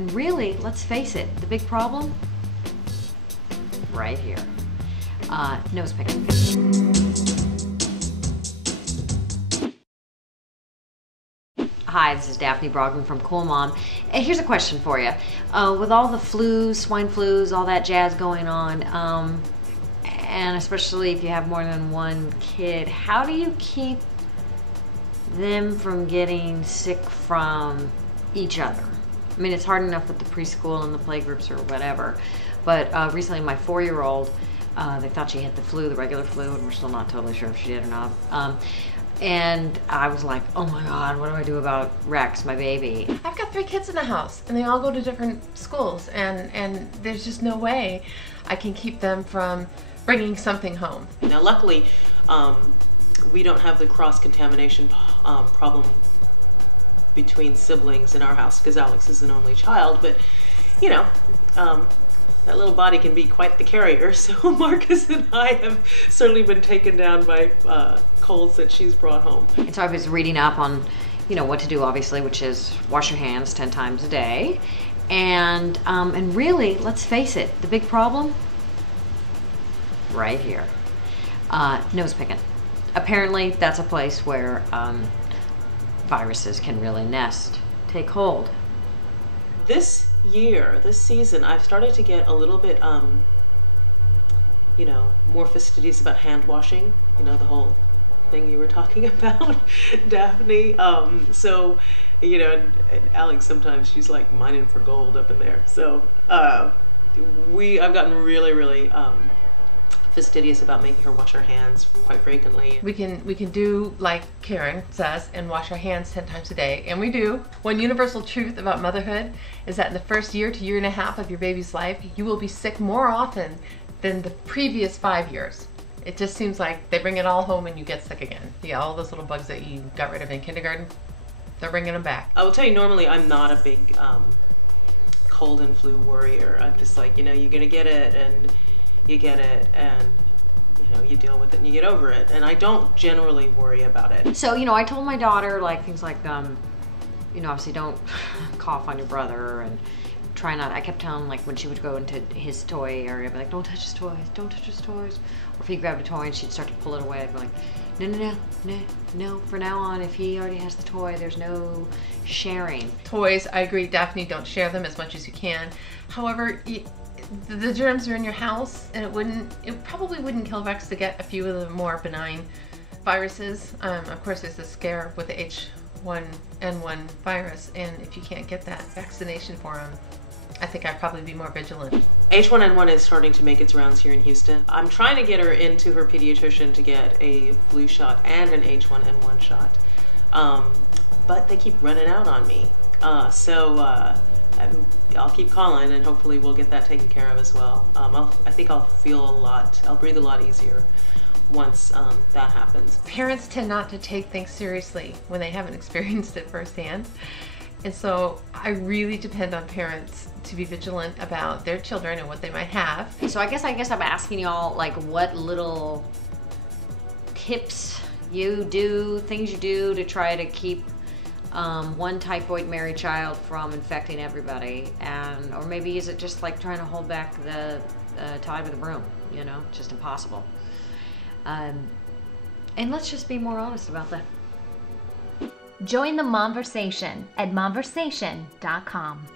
And really, let's face it, the big problem? Right here. Nose picking. Hi, this is Daphne Brogdon from Cool Mom. And here's a question for you. With all the flus, swine flus, all that jazz going on, and especially if you have more than one kid, how do you keep them from getting sick from each other? I mean, it's hard enough with the preschool and the playgroups or whatever, but recently my 4-year-old, they thought she had the flu, the regular flu, and we're still not totally sure if she did or not. And I was like, oh my God, what do I do about Rex, my baby? I've got 3 kids in the house and they all go to different schools, and there's just no way I can keep them from bringing something home. Now luckily, we don't have the cross-contamination problem between siblings in our house because Alex is an only child, but you know, that little body can be quite the carrier, so Marcus and I have certainly been taken down by colds that she's brought home. And so I was reading up on, you know, what to do, obviously, which is wash your hands 10 times a day. And really, let's face it, the big problem? Right here. Nose picking. Apparently, that's a place where viruses can really take hold. This season, I've started to get a little bit, you know, more fastidious about hand washing, you know, the whole thing you were talking about, Daphne. So, you know, and Alex, sometimes she's like mining for gold up in there. So, I've gotten really, fastidious about making her wash her hands quite frequently. We can do like Karen says and wash our hands 10 times a day, and we do. One universal truth about motherhood is that in the first year to year and a half of your baby's life, you will be sick more often than the previous 5 years. It just seems like they bring it all home and you get sick again. Yeah, all those little bugs that you got rid of in kindergarten, they're bringing them back. I will tell you, normally I'm not a big cold and flu worrier. I'm just like, you know, you're gonna get it and you get it, and you know, you deal with it and you get over it, and I don't generally worry about it. So, you know, I told my daughter like things like, you know, obviously don't cough on your brother, and try not, I kept telling, like when she would go into his toy area, I'd be like, don't touch his toys, don't touch his toys. Or if he grabbed a toy and she'd start to pull it away, I'd be like, no, for now on, if he already has the toy, there's no sharing. Toys, I agree, Daphne, don't share them as much as you can. However, the germs are in your house, and it probably wouldn't kill Rex to get a few of the more benign viruses. Of course, there's the scare with the H1N1 virus, and if you can't get that vaccination for him, I think I'd probably be more vigilant. H1N1 is starting to make its rounds here in Houston. I'm trying to get her into her pediatrician to get a flu shot and an H1N1 shot, but they keep running out on me. I'll keep calling, and hopefully we'll get that taken care of as well. I think I'll breathe a lot easier once that happens. Parents tend not to take things seriously when they haven't experienced it firsthand. And so I really depend on parents to be vigilant about their children and what they might have. So I guess I'm asking y'all, like, what little tips you do, things you do to try to keep one typhoid Mary child from infecting everybody, or maybe is it just like trying to hold back the tide with a broom? You know, it's just impossible. And let's just be more honest about that. Join the Momversation at momversation.com.